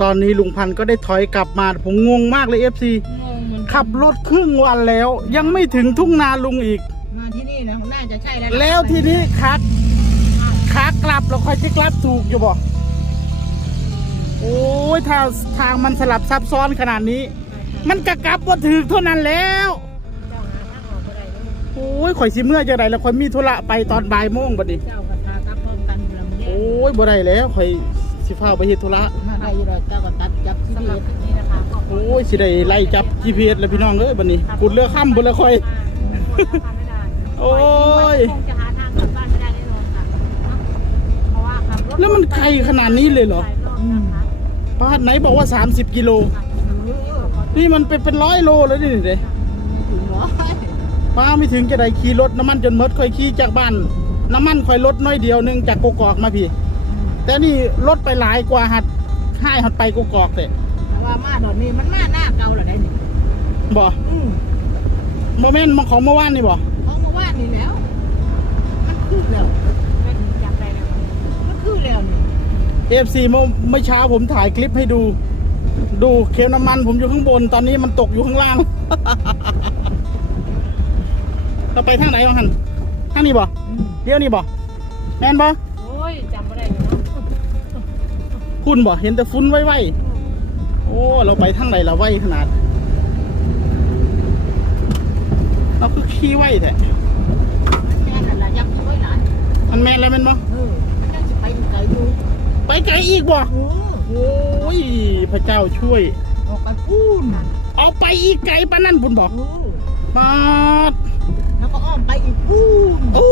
ตอนนี้ลุงพันธุ์ก็ได้ถอยกลับมา ผมงงมากเลยเอฟซีงงเหมือนกันขับรถครึ่งวันแล้ว ยังไม่ถึงทุ่งนาลุงอีก มาที่นี่นะน่าจะใช่แล้วแล้วทีนี้คักขากลับเราค่อยจะกลับถูกอยู่บ่โอ้ยถ้าทางมันสลับซับซ้อนขนาดนี้ มันกะกลับว่าถึกเท่านั้นแล้วเจ้าหาทางออกบ่ได้เลยโอ้ยข่อยสิเมื่อจะไดแล้วข่อยมีธุระไปตอนบ่ายโมงบัดนี้เจ้ากับทากลับพร้อมกันลำเนี้ยโอ้ยบ่ได้แล้วข่อยสิฟ้าวไปเฮ็ดธุระ มาได้อยู่ดอกเจ้าก็ตัดจับที่สำหเดีรัยบคลิปนี้นะคะขอบคุณโอ้ยสิได้ไล่จับ GPS แล้วพี่น้องเอ้ยบัดนี้กุดเรือค่ำพุ่นละข่อย โอ้ย คงจะหาทางกลับบ้านไม่ได้แน่นอนค่ะเพราะว่าขับรถแล้วมันไกลขนาดนี้เลยเหรอหลายรอบนะคะป้าดไหนบอกว่า 30 กิโล นี่มันเป็นเป็นร้อยโลแล้วนี่เด้ถึงร้อยป้าไม่ถึงจะได้ขี่รถน้ำมันจนหมดค่อยขี่จากบ้าน น้ำมันค่อยลดน้อยเดียวหนึงจากกกอกมาพี่ แต่นี่ลดไปหลายกว่าหัด ให้หัดไปกกอกแต่แต่ว่ามาดอนนี้มันมาหน้าเก่าเหรอได้นี่บ่อืมโมเมนต์ของเมื่อวานนี่บ่เพราะเมื่อวานนี่แล้ว มันคือแล้วเป็นจำได้เลยว่ามันคือแล้วนี่เอฟซีเมื่อเช้าผมถ่ายคลิปให้ดู ดูเค็มน้ำมันผมอยู่ข้างบน ตอนนี้มันตกอยู่ข้างล่าง เราไปทางไหนวะหันทางนี้บ่อืมเดี๋ยวนี้บ่แม่นบ่ ฝุ่นบ่เห็นแต่ฝุ่นไว้ๆโอ้ เราไปทางไหนเราไวขนาด เราคือขี้ไวแท้แม่นั่นแหละยักษ์ที่ไว้หลานมันแม่นแล้วแม่นบ่เออมันยังจะไปไกลอยู่ไปไกลอีกบ่เออโอ้ยพระเจ้าช่วย ออกไปพูนเอาไปอีกไกลปานนั้นบุญบอกเออมาดแล้วก็อ้อมไปอีกพูนโอ้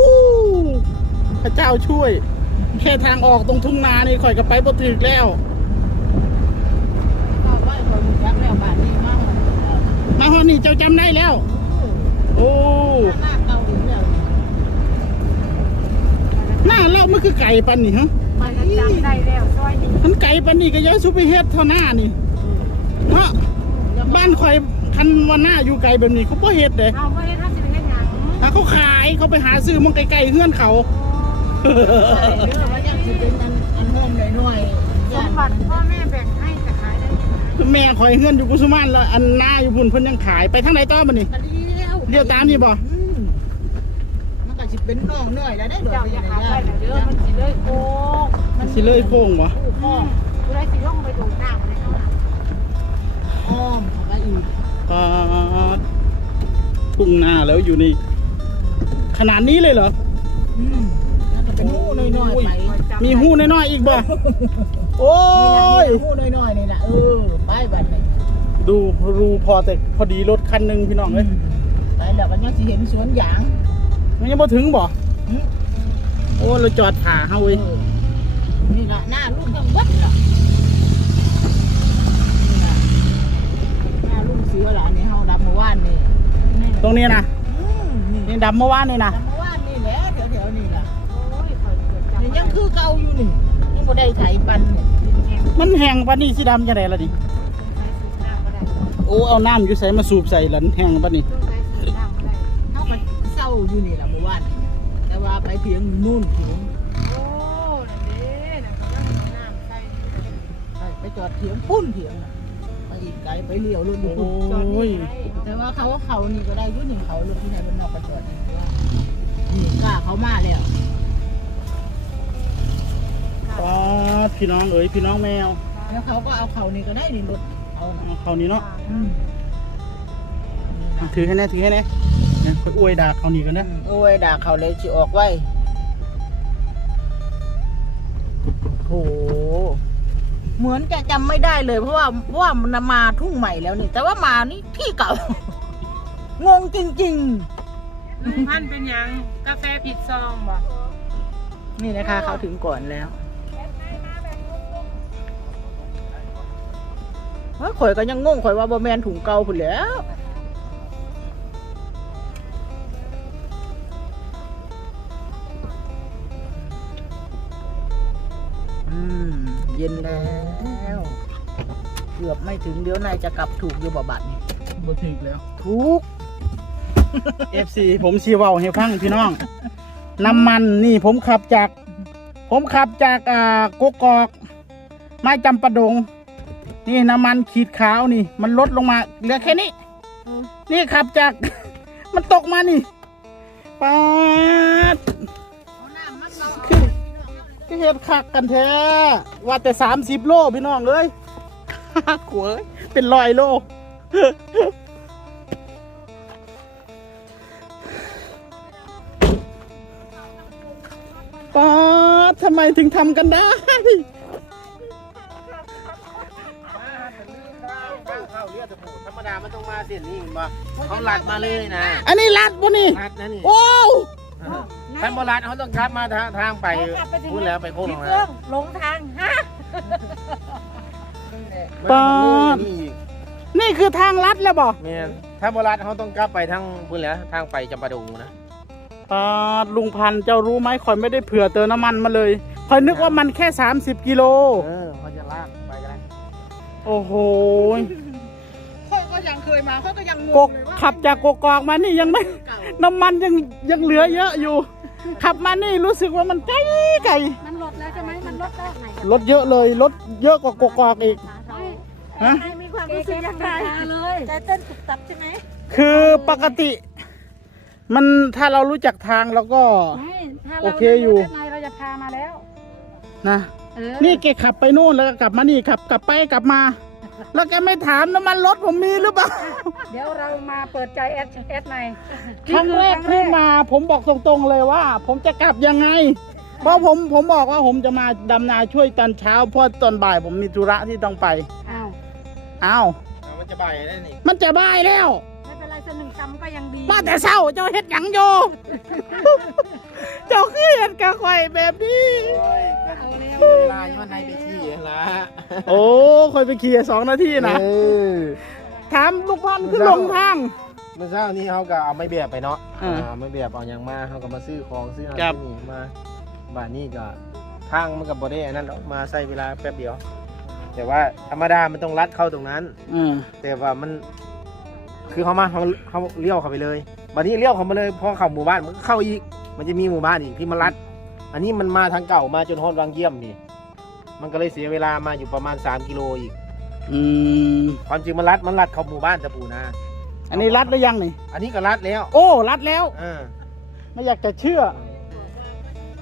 พระเจ้าช่วย แค่ทางออกตรงทุ่งนานี่ข่อยก็ไปบ่ถึกแล้วก็ไว้คนยักษ์แล้วบาทนี้มากมาฮอดนี่เจ้าจำได้แล้ว โอ้หน้าเก่าอีกแล้วหน้าเรามันคือไก่ปันนี่ฮะไปแล้วจำได้แล้วซอยนี้มันไก่ปันนี่ก็ย้อยซุปเปอร์เฮ็ดเท่าหน้านี่เพราะบ้านข่อยคันว่าหน้าอยู่ไกลแบบนี้เขาบ่เฮ็ดเด้เอาไม่ได้ถ้าจะเป็นเล่นหนังถ้าเขาขายเขาไปหาซื้อมันไกลๆเฮือนเขาเออ ว่ายังสิเป็นอันอันห้อมหน่อยๆสย่ามนบัติพ่อแม่แบ่งให้จะขายได้ยังไงแม่ข่อยเฮือนอยู่กุสุมานแล้วอันหน้าอยู่พุ่นเพิ่นยังขายไปทางไหนต่อบัดนี้ ก็ดีแล้วเดี๋ยวตามนี่บ่ อืมมันก็สิเป็นน้องเนื่อยแล้วได้โดดเจ้าไปอย่าไหนขายได้ไปเด้อมันสิเลยโค้งมันสิเลยโค้งบ่ผู้พ่อผู้ใดสิลงไปดูหน้ามันเลยเข้าหน้าอ้อมเข้าไปอีกปาดทุ่งนาแล้วอยู่นี่ขนาดนี้เลยเหรออืมแล้วก็เป็ นหู้น้อยๆไปมีหู้น้อยๆอีกบ่ โอ้ยนี่นะหู้น้อยๆนี่แหละเออ ไปบัดนี้ดูรูพอแต่พอดีรถคันหนึ่งพี่น้องเอ้ยไปแล้วก็ยังสิเห็นสวนยางมันยังบ่ถึงบ่อืมโอ้เราจอดถ่าเฮาเว้ยเออนี่ละหน้าลุงทั้งวัดล่ะนี่ล่ะหน้าลุงเสือหลานนี่เฮาดำเมื่อวานนี่ ตรงนี้นะอืมนี่นี่ดำเมื่อวานนี่นะ คือเก่าอยู่นี่ยังบ่ได้ไถปันเนี่ยแห้งมันแห้งปานนี้สิดำจังไดล่ะดิใช้สูบน้ำก็ได้โอ้เอาน้ำอยู่ใส่มาสูบใส่หลันแห้งปานนี้ต้องใช้สูบน้ำก็ได้เฮาก็เศร้าอยู่นี่ล่ะเมื่อวานแต่ว่าไปเพียงนู่นเพียงโอ้นั่นเด้นั่นก็ยังเอาน้ำใส่ไปไปจอดเถียงพุ่นเถียงน่ะไปอีกไกลไปเลี้ยวรถอยู่โอ้พุ่นจอดยนี่แต่ว่าเขาว่าเขานี่ก็ได้อยุ่นี่เขารถที่ไหนบนนอกก็จอดนี่ว่านี่กล้าเขามาแล้ว ปาดพี่น้องเอ้ยพี่น้องแมวแล้วเขาก็เอาเขานี่ก็ได้นี่รถเอาน่ะเอาเขานี้เนาะอืมนี่นะถือให้แน่ถือให้แน่เนี่ยค่อยอวยด่าเขานี่กันนะโอ้ยด่าเขาเลยสิออกไว้โหเหมือนจะจำไม่ได้เลย เพราะว่าเพราะว่ามันมาทุ่งใหม่แล้วนี่ แต่ว่ามานี่ที่เก่า งงจริง ลุงพันธุ์เป็นหยังกาแฟผิดซองบ่ ๆ นี่นะคะ เขาถึงก่อนแล้ว ข่อยก็ยังงงข่อยว่าบะแมนถุงเก่าผุนแหล้วอืมเย็นแล้วเกือบไม่ถึงเดี๋ยวนายจะกลับถูกอยู่บ่บัดนี่บ่ถึกแล้ว ถูก FC ผมสีเว้าให้ฟังพี่น้อง น้ำมันนี่ผมขับจาก ผมขับจากอ่ากกอกมาจำปะดง นี่น้ำมันขีดขาวนี่ มันลดลงมาเหลือแค่นี้ อืม นี่ขับจาก มันตกมานี่ปาดเอาคือก็เห็ดคักกันแท้ว่าแต่สามสิบโลพี่น้องเอ้ย ขวยเป็นร้อยโล ป๊าดทำไมถึงทำกันได้ ดามันต้องมาเส้นนี้เห็นบ่เขาลัดมาเลยนะอันนี้ลัดปะนี่ลัดนะนี่โอ้วท่านโบราณเขาต้องขับมาทางทางไปพูดแล้วไปโค้งพี่ลงเครื่นะองหลงทางฮะปาดนี่อีกนี่คือทางลัดแล้วบอกแม่นถ้าโบราณเขาต้องกลับไปทางพูดแล้วทางไปจำปาดงนะปาดลุงพันธุ์เจ้ารู้ไหมคอยไม่ได้เผื่อเติมน้ำมันมาเลยคอยนึกว่ามันแค่ 30 กิโลเออเขาจะลากไปกันโอ้โหค่อ ยก็ยังเคยมาค่อยก็ยังงกงกเลยว่าขับจากกกอกมานี่ยังไม่ เก่าน้ำมันยังยังเหลือเยอะอยู่ ขับมานี่รู้สึกว่ามันไกลไกลมันลดแล้วใช่ไหมมันลดแล้วไหนรถเยอะเลยรถเยอะกว่ากกอกอีกฮะมีความรู้สึกยังไงเลยใจเต้นตุบตับใช่ไหมคือปกติ มันถ้าเรารู้จักทางแล้วก็ ไม่ถ้าโอเราเคอยู่ ด้านในเราจะพามาแล้วนะ เออนี่แกขับไปนู่นแล้วก็กลับมานี่ขับกลับไปกลับมา แล้วแกไม่ถามน้ำมันรถผมมีหรือเปล่าเดี๋ยวเรามาเปิดใจแอดแอดในครั้งแรกที่มาผมบอกตรงๆเลยว่า ผมจะกลับยังไง เพราะผมผมบอกว่าผมจะมาดำนาช่วยตอนเช้าเพราะตอนบ่ายผมมีธุระที่ต้องไปอ้าวอ้าวมันจะบ่ายได้นี่มันจะบ่ายแล้วไม่เป็นไรสักหนึ่งกำก็ยังดีมาแต่เศร้าเจ้าเฮ็ดหยังโย เจ้าคือเฮ็ดกะข่อยแบบนี้โอ้ยเวลาย้อนในไปที่ละโอ้ค่อยไปขี่สองนาทีนะเออ ถามลูกพันธุ์ขึ้นลงทาง เมื่อเช้านี้เขาก็เอาไม้แบบไปเนาะอ่าเอาไม้แบบเอาอย่างมาเขาก็มาซื้อของซื้ออะไรครับซื้อนี่มาบ้านนี้ก็ทางมันกับบอได้อันนั้นหรอกมาใช้เวลาแป๊บเดียว แต่ว่าธรรมดามันต้องลัดเข้าตรงนั้น อืมแต่ว่ามัน คือเขามาเขาเขาเลี้ยวเข้าไปเลยบัดนี้เลี้ยวเข้ามาเลยพอเข้าหมู่บ้านมันก็เข้าอีก มันจะมีหมู่บ้านอีกที่มันลัด อันนี้มันมาทางเก่ามาจนฮอดวังเยี่ยมนี่ มันก็เลยเสียเวลามาอยู่ประมาณ 3 กิโลอีก อืม ความจริงมันลัดมันลัดเข้าหมู่บ้านตะปูนา อันนี้รัดหรือยังนี่ อันนี้ก็ลัดแล้วโอ้รัดแล้ว อ่าไม่อยากจะเชื่อ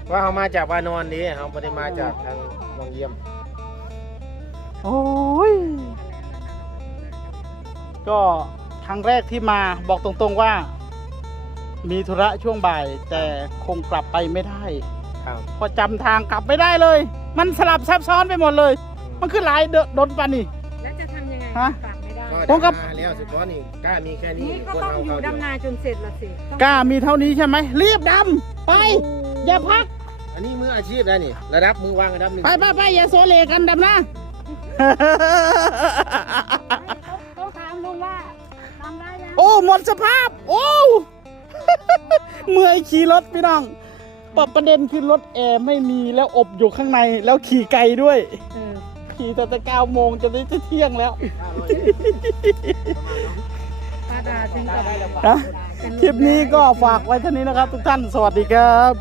ว่าเขามาจากวานอนนี่เขาไม่ได้มาจากทางวังเยี่ยม โอ้ย ก็ครั้งแรกที่มาบอกตรงๆว่า มีธุระช่วงบ่าย แต่คงกลับไปไม่ได้ครับเพอจำทางกลับไม่ได้เลย มันสลับซับซ้อนไปหมดเลย มันคือหลายเดดนปานนี่ แล้วจะทำยังไงฮะกลับไม่ได้ ผมก็ มาแล้วสุดยอดนี่กล้ามีแค่นี้นี่ก็คนต้องเอาอยู่เขาเดียวดำนาจนเสร็จละสิต้องกล้ามีเท่านี้ใช่ไหมรีบดำไป อย่าพัก อันนี้มืออาชีพแล้วนี่ ระดับมือวางระดับหนึ่งไปไปไปอย่าโซเลกันดำนะ ต้องถามลุงว่าทำได้ยังโอ้หมดสภาพ โอ้ เมื่อยขี่รถพี่น้องปรับประเด็นคือรถแอร์ไม่มีแล้วอบอยู่ข้างในแล้วขี่ไกลด้วย เออขี่ตั้งแต่เก้าโมงจนได้จะเที่ยงแล้ว ป้าดาถึงกับ นะคลิปนี้ก็ฝากไว้เท่านี้นะครับทุกท่านสวัสดีครับ